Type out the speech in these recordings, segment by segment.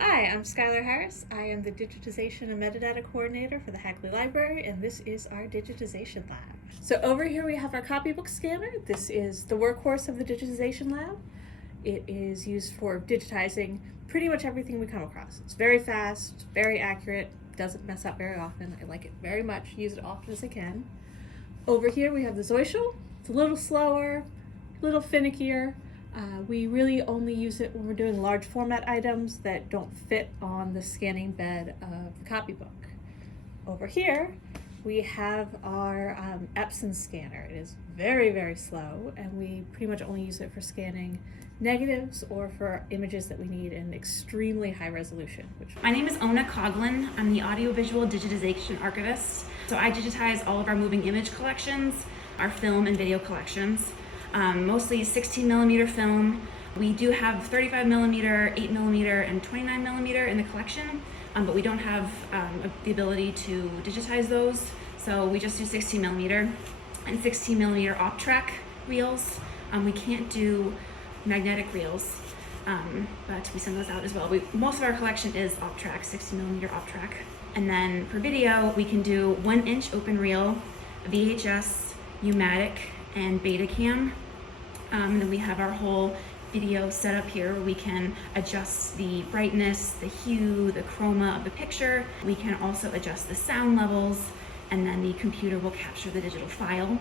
Hi, I'm Skylar Harris. I am the Digitization and Metadata Coordinator for the Hagley Library, and this is our Digitization Lab. So over here we have our copybook scanner. This is the workhorse of the Digitization Lab. It is used for digitizing pretty much everything we come across. It's very fast, very accurate, doesn't mess up very often. I like it very much, use it often as I can. Over here we have the Zoischel. It's a little slower, a little finickier. We really only use it when we're doing large format items that don't fit on the scanning bed of the copybook. Over here, we have our Epson scanner. It is very, very slow, and we pretty much only use it for scanning negatives or for images that we need in extremely high resolution. My name is Ona Coughlin. I'm the audiovisual digitization archivist. So I digitize all of our moving image collections, our film and video collections, mostly 16 millimeter film. We do have 35 millimeter, 8 millimeter, and 29 millimeter in the collection, but we don't have the ability to digitize those. So we just do 16 millimeter and 16 millimeter op-track reels. We can't do magnetic reels, but we send those out as well. Most of our collection is op-track, 60 millimeter op-track. And then for video, we can do 1-inch open reel, VHS, U-matic, and Betacam. And then we have our whole video set up here. We can adjust the brightness, the hue, the chroma of the picture. We can also adjust the sound levels, and then the computer will capture the digital file.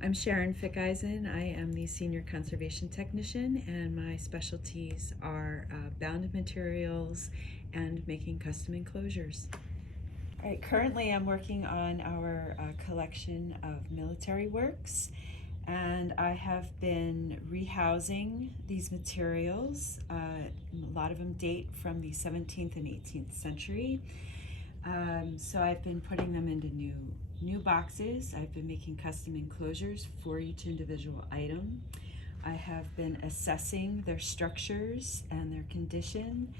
I'm Sharon Fickeisen. I am the Senior Conservation Technician, and my specialties are bound materials and making custom enclosures. All right, currently I'm working on our collection of military works, and I have been rehousing these materials. A lot of them date from the 17th and 18th century. So I've been putting them into new boxes. I've been making custom enclosures for each individual item. I have been assessing their structures and their condition.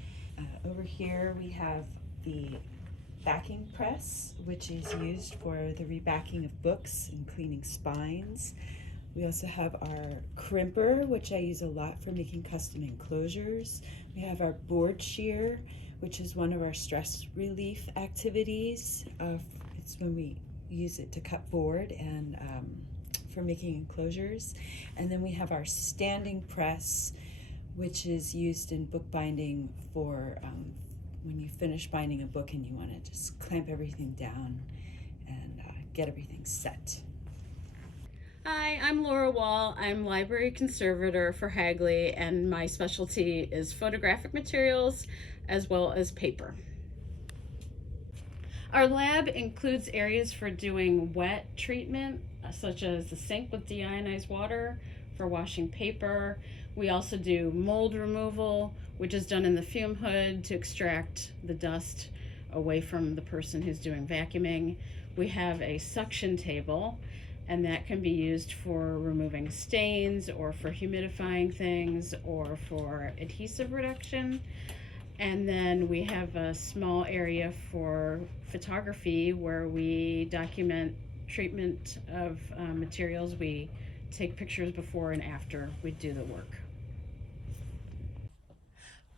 Over here we have the backing press, which is used for the rebacking of books and cleaning spines. We also have our crimper, which I use a lot for making custom enclosures. We have our board shear, which is one of our stress relief activities. It's when we use it to cut board and for making enclosures. And then we have our standing press, which is used in bookbinding for when you finish binding a book and you want to just clamp everything down and get everything set. Hi, I'm Laura Wall. I'm library conservator for Hagley, and my specialty is photographic materials as well as paper. Our lab includes areas for doing wet treatment, such as the sink with deionized water for washing paper. We also do mold removal, which is done in the fume hood to extract the dust away from the person who's doing vacuuming. We have a suction table, and that can be used for removing stains or for humidifying things or for adhesive reduction. And then we have a small area for photography where we document treatment of materials. We take pictures before and after we do the work.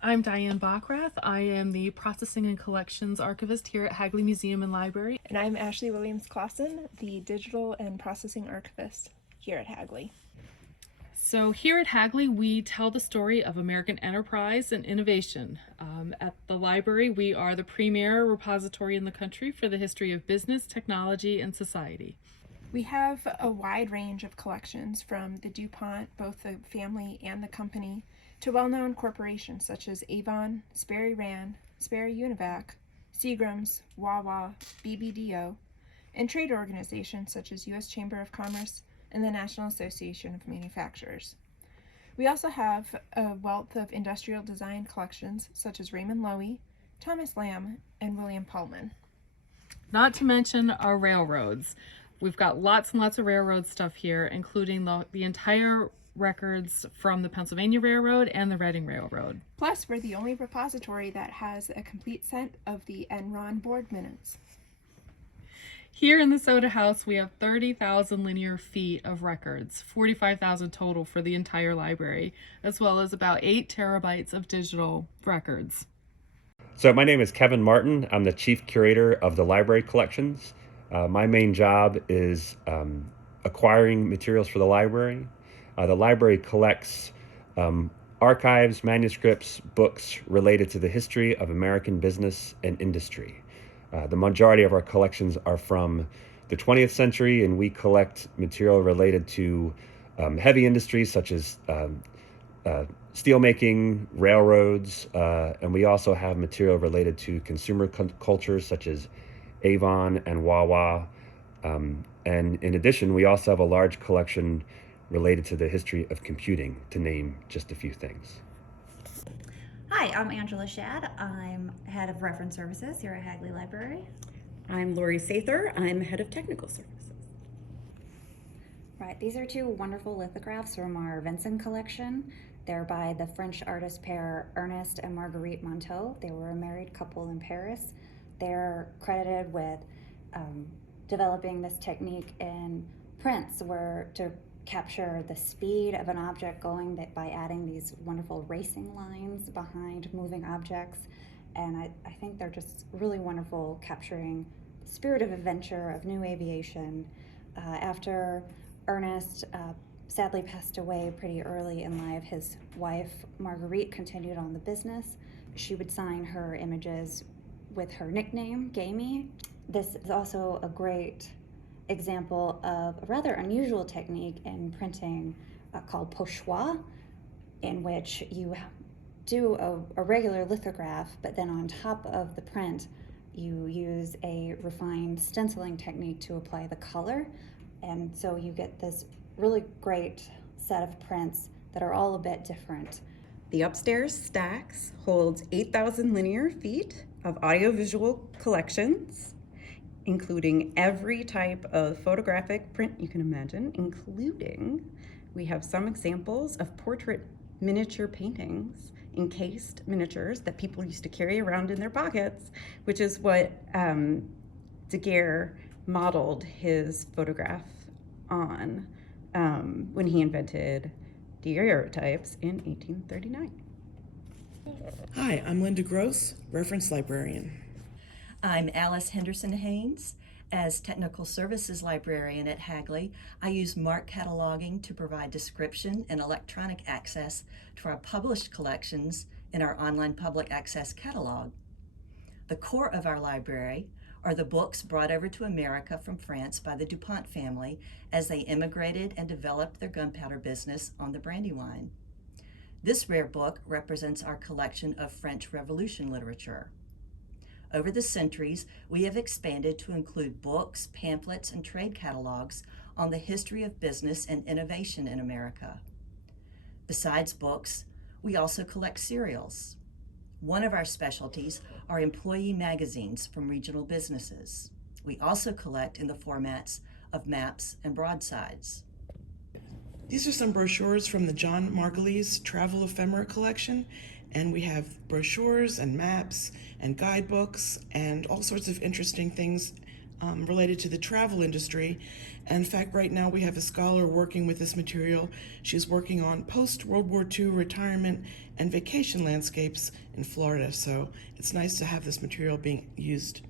I'm Diane Bachrath. I am the Processing and Collections Archivist here at Hagley Museum and Library. And I'm Ashley Williams-Clausen, the Digital and Processing Archivist here at Hagley. So here at Hagley, we tell the story of American enterprise and innovation. At the library, we are the premier repository in the country for the history of business, technology, and society. We have a wide range of collections from the DuPont, both the family and the company, to well-known corporations such as Avon, Sperry Rand, Sperry Univac, Seagram's, Wawa, BBDO, and trade organizations such as U.S. Chamber of Commerce and the National Association of Manufacturers. We also have a wealth of industrial design collections such as Raymond Loewy, Thomas Lamb, and William Pullman. Not to mention our railroads. We've got lots and lots of railroad stuff here, including the entire records from the Pennsylvania Railroad and the Reading Railroad. Plus, we're the only repository that has a complete set of the Enron board minutes. Here in the Soda House, we have 30,000 linear feet of records, 45,000 total for the entire library, as well as about 8 terabytes of digital records. So my name is Kevin Martin. I'm the Chief Curator of the Library Collections. My main job is acquiring materials for the library. The library collects archives, manuscripts, books related to the history of American business and industry. The majority of our collections are from the 20th century, and we collect material related to heavy industries such as steelmaking, railroads, and we also have material related to consumer cultures such as Avon and Wawa. And in addition, we also have a large collection related to the history of computing, to name just a few things. Hi, I'm Angela Shad. I'm head of reference services here at Hagley Library. I'm Lori Sather. I'm head of technical services. Right, these are two wonderful lithographs from our Vincent collection. They're by the French artist pair Ernest and Marguerite Monteau. They were a married couple in Paris. They're credited with developing this technique in prints where to capture the speed of an object going by adding these wonderful racing lines behind moving objects. And I think they're just really wonderful, capturing the spirit of adventure, of new aviation. After Ernest sadly passed away pretty early in life, his wife, Marguerite, continued on the business. She would sign her images with her nickname, Gamey. This is also a great example of a rather unusual technique in printing called pochoir, in which you do a regular lithograph, but then on top of the print, you use a refined stenciling technique to apply the color. And so you get this really great set of prints that are all a bit different. The upstairs stacks holds 8,000 linear feet of audiovisual collections, including every type of photographic print you can imagine, including we have some examples of portrait miniature paintings, encased miniatures that people used to carry around in their pockets, which is what Daguerre modeled his photograph on when he invented daguerreotypes in 1839. Hi, I'm Linda Gross, reference librarian. I'm Alice Henderson Haynes. As Technical Services Librarian at Hagley, I use MARC cataloging to provide description and electronic access to our published collections in our online public access catalog. The core of our library are the books brought over to America from France by the DuPont family as they immigrated and developed their gunpowder business on the Brandywine. This rare book represents our collection of French Revolution literature. Over the centuries, we have expanded to include books, pamphlets, and trade catalogs on the history of business and innovation in America. Besides books, we also collect serials. One of our specialties are employee magazines from regional businesses. We also collect in the formats of maps and broadsides. These are some brochures from the John Margulies Travel Ephemera collection, and we have brochures and maps and guidebooks and all sorts of interesting things related to the travel industry. And in fact, right now we have a scholar working with this material. She's working on post-World War II retirement and vacation landscapes in Florida, so it's nice to have this material being used.